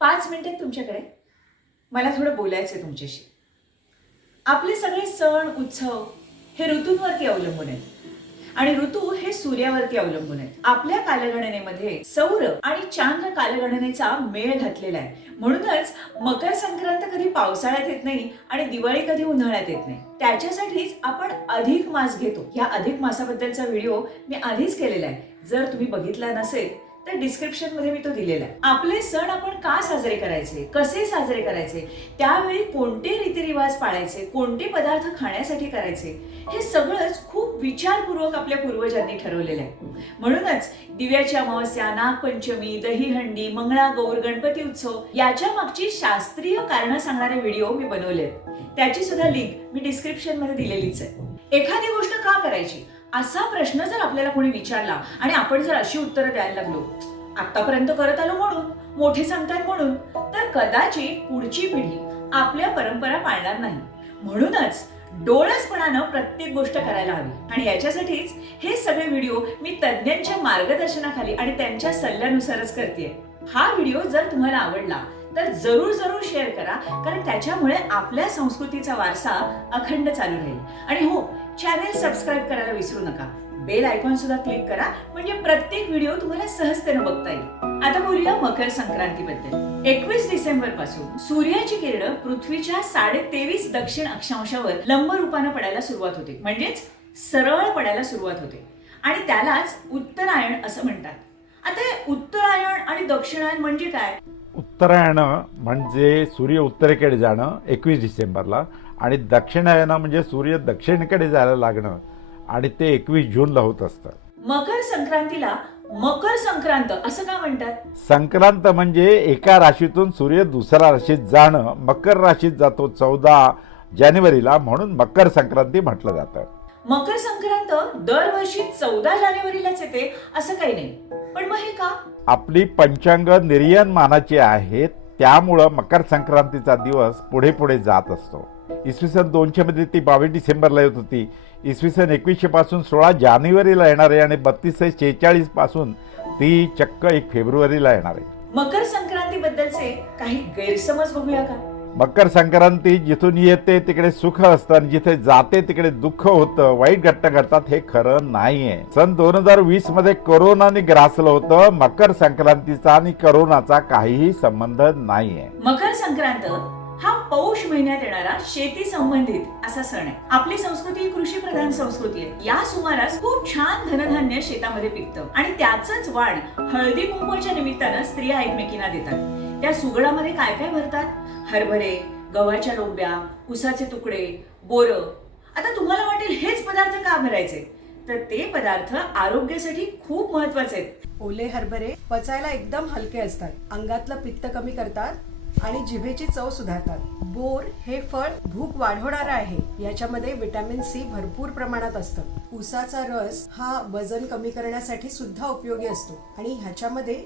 5 मिनिटात तुमच्याकडे मला थोडं बोलायचं आहे तुमच्याशी. आपले सगळे सण उत्सव हे ऋतूंवरती अवलंबून आहेत आणि ऋतू हे सूर्यावरती अवलंबून आहेत. आपल्या कालगणनेमध्ये सौर आणि चांद्र कालगणनेचा मेळ घातलेला आहे. म्हणूनच मकर संक्रांत कधी पावसाळ्यात येत नाही आणि दिवाळी कधी उन्हाळ्यात येत नाही. त्याच्यासाठीच आपण अधिक मास घेतो. या अधिक मासाबद्दलचा व्हिडिओ मी आधीच केलेला आहे. जर तुम्ही बघितला नसेल तर डिस्क्रिप्शन मध्ये मी तो दिलेला आहे. आपले सण आपण का साजरे करायचे, कसे साजरे करायचे, त्यावेळी कोणते रीतिरिवाज पाळायचे, कोणते पदार्थ खाण्यासाठी करायचे, हे सगळंच खूप विचारपूर्वक आपल्या पूर्वजांनी ठरवलेलं आहे. म्हणूनच दिव्याची अमावस्या, नागपंचमी, दहीहंडी, मंगळागौर, गणपती उत्सव याच्या मागची शास्त्रीय कारणं सांगणारे व्हिडिओ मी बनवले आहेत. त्याची सुद्धा लिंक मी डिस्क्रिप्शन मध्ये दिलेलीच आहे. एखादी गोष्ट का करायची असा प्रश्न जर आपल्याला कोणी विचारला आणि आपण जर अशी उत्तरं द्यायला लागलो, आतापर्यंत करत आलो म्हणून, मोठे सांगतात म्हणून, तर कदाचित पुढची पिढी आपल्या परंपरा पाळणार नाही. म्हणूनच डोळसपणानं प्रत्येक गोष्ट करायला हवी आणि याच्यासाठीच हे सगळे व्हिडिओ मी तज्ञांच्या मार्गदर्शनाखाली आणि त्यांच्या सल्ल्यानुसारच करते. हा व्हिडिओ जर तुम्हाला आवडला तर जरूर जरूर शेअर करा, कारण त्याच्यामुळे आपल्या संस्कृतीचा वारसा अखंड चालू राहील. आणि हो, चॅनेल सबस्क्राईब करायला विसरू नका. बेल आयकॉन सुद्धा क्लिक करा, म्हणजे प्रत्येक व्हिडिओ तुम्हाला सहजतेने बघता येईल. आता बोलूया मकर संक्रांतीबद्दल. 21 डिसेंबर पासून सूर्याची किरण पृथ्वीच्या 23.5 दक्षिण अक्षांशावर लंब रूपाने पडायला सुरुवात होते, म्हणजेच सरळ पडायला सुरुवात होते आणि त्यालाच उत्तरायण असं म्हणतात. आता हे उत्तरायण आणि दक्षिणायन म्हणजे काय? उत्तरायण म्हणजे सूर्य उत्तरेकडे जाणं 21 डिसेंबरला आणि दक्षिणायन म्हणजे सूर्य दक्षिणेकडे जायला लागणं आणि ते 21 जूनला होत असतं. मकर संक्रांतीला मकर संक्रांत असं का म्हणतात? संक्रांत म्हणजे एका राशीतून सूर्य दुसऱ्या राशीत जाणं. मकर राशीत जातो 14 जानेवारीला, म्हणून मकर संक्रांती म्हटलं जातं. मकर संक्रांत दरवर्षी 14 जानेवारीलाच येते असं काही नाही, पण मग हे का? आपली पंचांग निर्याण मानाची आहेत, त्यामुळं मकर संक्रांतीचा दिवस पुढे पुढे जात असतो. इसवी सन 200 मध्ये ती 22 डिसेंबरला येत होती. इसवी सन 2100 पासून 16 जानेवारीला येणार आहे आणि 3246 पासून ती चक्क 1 फेब्रुवारीला येणार आहे. मकर संक्रांती बद्दलचे काही गैरसमज बघूया का? मकर संक्रांती जिथून येते तिकडे सुख असतं आणि जिथे जाते तिकडे दुःख होतं, वाईट घटना घडतात, हे खरं नाहीये. सन 2020 मध्ये कोरोनाने ग्रासलं होतं. मकर संक्रांतीचा आणि कोरोनाचा काहीही संबंध नाहीये. मकर संक्रांत हा पौष महिन्यात येणारा शेती संबंधित असा सण आहे. आपली संस्कृती कृषी प्रधान संस्कृती आहे. या सुमारास खूप छान धनधान्य शेतामध्ये पिकतं आणि त्याचंच वाण हळदी कुंकवाच्या निमित्तानं स्त्रिया एकमेकींना देतात. त्या सुगडामध्ये काय काय भरतात? हरभरे, गव्हाच्या लोंब्या, उसाचे तुकडे, बोर. आता तुम्हाला वाटेल हेच पदार्थ का भरायचे, तर ते पदार्थ आरोग्यासाठी खूप महत्वाचे आहेत. ओले हरभरे पचायला एकदम हलके असतात, अंगातलं पित्त कमी करतात आणि जिभेची चव सुधारतात. बोर हे फळ भूक वाढवणारं आहे. याच्यामध्ये विटॅमिन सी भरपूर प्रमाणात असतं. उसाचा रस हा वजन कमी करण्यासाठी सुद्धा उपयोगी असतो आणि ह्याच्यामध्ये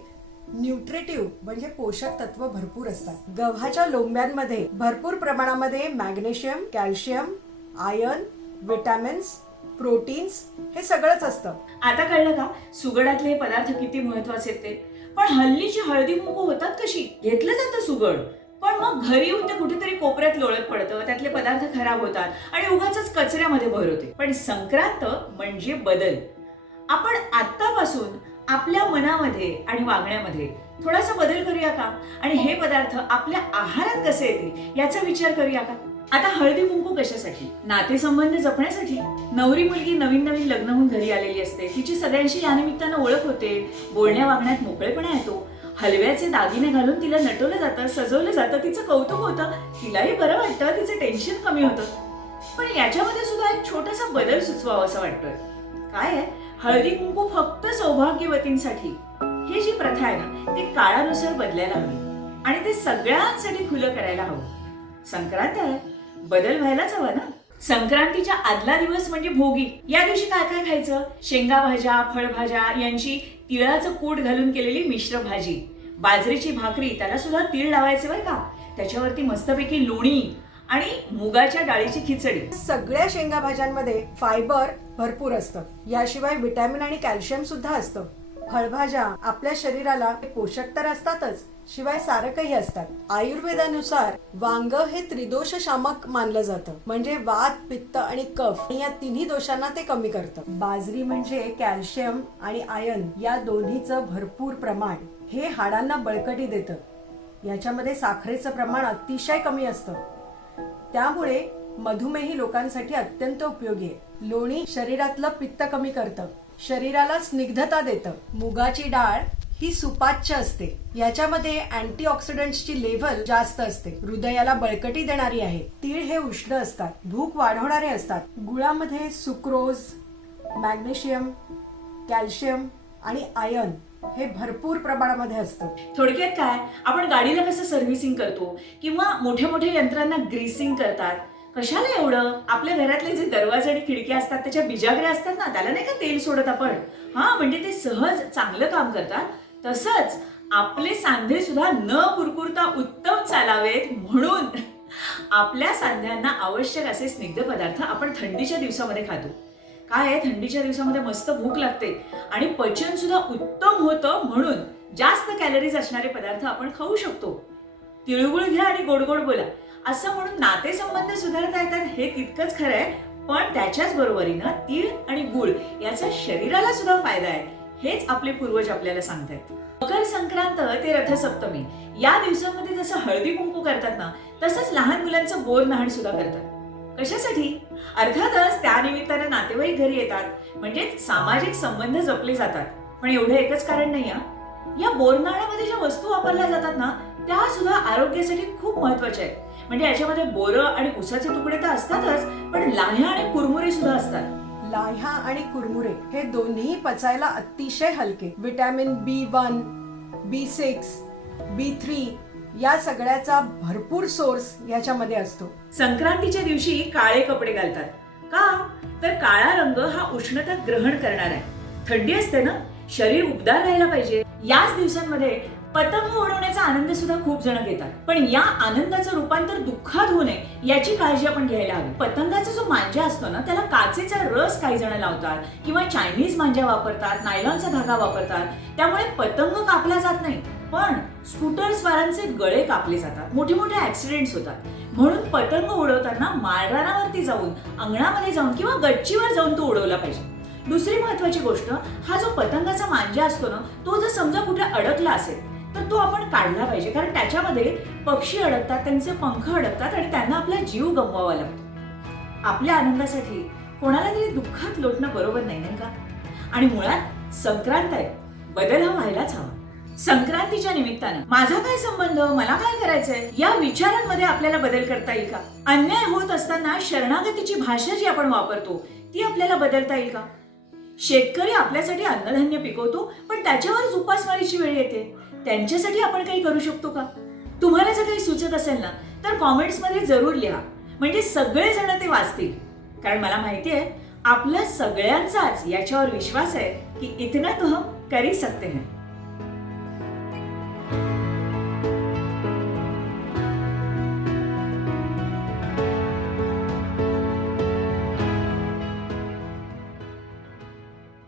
न्यूट्रिटिव्ह म्हणजे पोषक तत्व भरपूर असतात. गव्हाच्या लोंब्यांमध्ये भरपूर प्रमाणामध्ये magnesium, calcium, iron, vitamins, proteins हे सगळंच असतं. आता कळलं का सुगडातले हे पदार्थ किती महत्वाचे आहेत ते? पण हल्लीची हळदी कुंकू होतात कशी? घेतलं जातं सुगड, पण मग घरी येऊन ते कुठेतरी कोपऱ्यात लोळत पडतं, त्यातले पदार्थ खराब होतात आणि उगाचच कचऱ्यामध्ये भर होते. पण संक्रांत म्हणजे बदल. आपण आतापासून आपल्या मनामध्ये आणि वागण्यामध्ये थोडासा बदल करूया का आणि हे पदार्थ आपल्या आहारात कसे येतील याचा विचार करूया का? आता हळदी कुंकू कशासाठी? नातेसंबंध जपण्यासाठी. नवरी मुलगी नवीन नवीन लग्न होऊन घरी आलेली असते, तिची सगळ्यांशी या निमित्तानं ओळख होते, बोलण्या वागण्यात मोकळेपणा येतो, हलव्याचे दागिने घालून तिला नटवलं जातं, सजवलं जातं, तिचं कौतुक होतं, तिलाही बरं वाटतं, तिचं टेन्शन कमी होतं. पण याच्यामध्ये सुद्धा एक छोटासा बदल सुचवावा असं वाटतोय. काय आहे? हळदी कुंकू फक्त सौभाग्यवतींसाठी ही जी प्रथा आहे ना, ती काळानुसार बदलायला हवी आणि ते सगळ्यांसाठी खुलं करायला हवं. संक्रांत आहे, बदल व्हायलाच हवा ना. संक्रांतीच्या आदला दिवस म्हणजे भोगी. या दिवशी काय काय खायचं? शेंगा भाज्या, फळभाज्या यांची तिळाचं कूट घालून केलेली मिश्र भाजी, बाजरीची भाकरी, त्याला सुद्धा तीळ लावायचे बरं का, त्याच्यावरती मस्तपैकी लोणी आणि मुगाच्या डाळीची खिचडी. सगळ्या शेंगा भाज्यांमध्ये फायबर भरपूर असतं. याशिवाय विटॅमिन आणि कॅल्शियम सुद्धा असतं. फळभाज्या आपल्या शरीराला पोषक तर असतातच, शिवाय सारकही असतात. आयुर्वेदानुसार वांग हे त्रिदोष शामक मानलं जातं, म्हणजे वात, पित्त आणि कफ या तिन्ही दोषांना ते कमी करतं. बाजरी म्हणजे कॅल्शियम आणि आयर्न या दोन्हीचं भरपूर प्रमाण हे हाडांना बळकटी देतं. याच्यामध्ये साखरेचं प्रमाण अतिशय कमी असतं, त्यामुळे मधुमेही लोकांसाठी अत्यंत उपयोगी आहे. लोणी शरीरातलं पित्त कमी करतं, शरीराला स्निग्धता देतं. मुगाची डाळ ही सुपाच्य असते, याच्यामध्ये अँटीऑक्सिडंट्सची लेव्हल जास्त असते, हृदयाला बळकटी देणारी आहे. तीळ हे उष्ण असतात, भूक वाढवणारे असतात. गुळामध्ये सुक्रोज, मॅग्नेशियम, कॅल्शियम आणि आयर्न हे भरपूर प्रमाणामध्ये असतं. थोडक्यात काय, आपण गाडीला कसं सर्व्हिसिंग करतो किंवा मोठ्या मोठ्या यंत्रांना ग्रीसिंग करतात, कशाला एवढं? आपल्या घरातले जे दरवाजे आणि खिडक्या असतात त्याच्या बिजागऱ्या असतात ना, त्याला नाही का तेल सोडत आपण, म्हणजे ते सहज चांगलं काम करतात. तसंच आपले सांधे सुद्धा न कुरकुरता उत्तम चालावेत म्हणून आपल्या सांध्यांना आवश्यक असे स्निग्ध पदार्थ आपण थंडीच्या दिवसामध्ये खातो. काय आहे, थंडीच्या दिवसामध्ये मस्त भूक लागते आणि पचन सुद्धा उत्तम होतं, म्हणून जास्त कॅलरीज असणारे पदार्थ आपण खाऊ शकतो. तिळगुळ घ्या आणि गोड गोड बोला असं म्हणून नातेसंबंध सुधारता येतात, हे तितकंच खरं आहे. पण त्याच्याच बरोबरीनं तीळ आणि गुळ याचा शरीराला सुद्धा फायदा आहे, हेच आपले पूर्वज आपल्याला सांगतात. मकर संक्रांत ते रथसप्तमी या दिवसांमध्ये जसं हळदी कुंकू करतात ना, तसंच लहान मुलांचं बोर न्हाण सुद्धा करतात. कशासाठी? अर्थातच त्या निमित्तानं नातेवाईक घरी येतात, म्हणजे सामाजिक संबंध जपले जातात. पण एवढं एकच कारण नाही. या बोरनाळ्यामध्ये ज्या वस्तू वापरल्या जातात ना, त्या सुद्धा आरोग्यासाठी खूप महत्वाच्या आहेत. म्हणजे याच्यामध्ये बोरं आणि उसाचे तुकडे तर असतातच, पण लाह्या आणि कुरमुरे सुद्धा असतात. लाह्या आणि कुरमुरे हे दोन्ही पचायला अतिशय हलके. विटॅमिन B1, B6, B3 या सगळ्याचा भरपूर सोर्स याच्यामध्ये असतो. संक्रांतीच्या दिवशी काळे कपडे घालतात का? तर काळा रंग हा उष्णता ग्रहण करणार आहे. थंडी असते ना, शरीर उबदार राहायला पाहिजे. याच दिवसांमध्ये पतंग उडवण्याचा आनंद सुद्धा खूप जण घेतात, पण या आनंदाचं रूपांतर दुःखात होऊ नये याची काळजी आपण घ्यायला हवी. पतंगाचा जो मांजा असतो ना, त्याला काचेचा रस काही जण लावतात किंवा चायनीज मांजा वापरतात, नायलॉनचा धागा वापरतात. त्यामुळे पतंग कापला जात नाही, पण स्कूटर स्वारांचे गळे कापले जातात, मोठे मोठे ऍक्सिडेंट्स होतात. म्हणून पतंग उडवताना माळरानावरती जाऊन, अंगणामध्ये जाऊन किंवा गच्चीवर जाऊन तो उडवला पाहिजे. दुसरी महत्वाची गोष्ट, हा जो पतंगाचा मांजा असतो ना, तो जर समजा कुठे अडकला असेल तर तो आपण काढला पाहिजे, कारण त्याच्यामध्ये पक्षी अडकतात, त्यांचे पंख अडकतात आणि त्यांना आपला जीव गमवावा लागतो. आपल्या आनंदासाठी कोणाला तरी दुःखात लोटणं बरोबर नाही का? आणि मुळात संक्रांत आहे, बदल हा व्हायलाच हवा. संक्रांतीच्या निमित्तानं माझा काय संबंध, मला काय करायचंय, या विचारांमध्ये आपल्याला बदल करता येईल का? अन्याय होत असताना शरणागतीची भाषा जी आपण वापरतो ती आपल्याला बदलता येईल का? शेतकरी आपल्यासाठी अन्नधान्य पिकवतो, पण त्याच्यावरच उपासमारीची वेळ येते. त्यांच्यासाठी आपण काही करू शकतो का? तुम्हाला जर काही सुचत असेल ना, तर कॉमेंट्स मध्ये जरूर लिहा, म्हणजे सगळेजण ते वाचतील. कारण मला माहिती आहे आपल्या सगळ्यांचाच याच्यावर विश्वास आहे की इतना तो हम कर ही सकते हैं.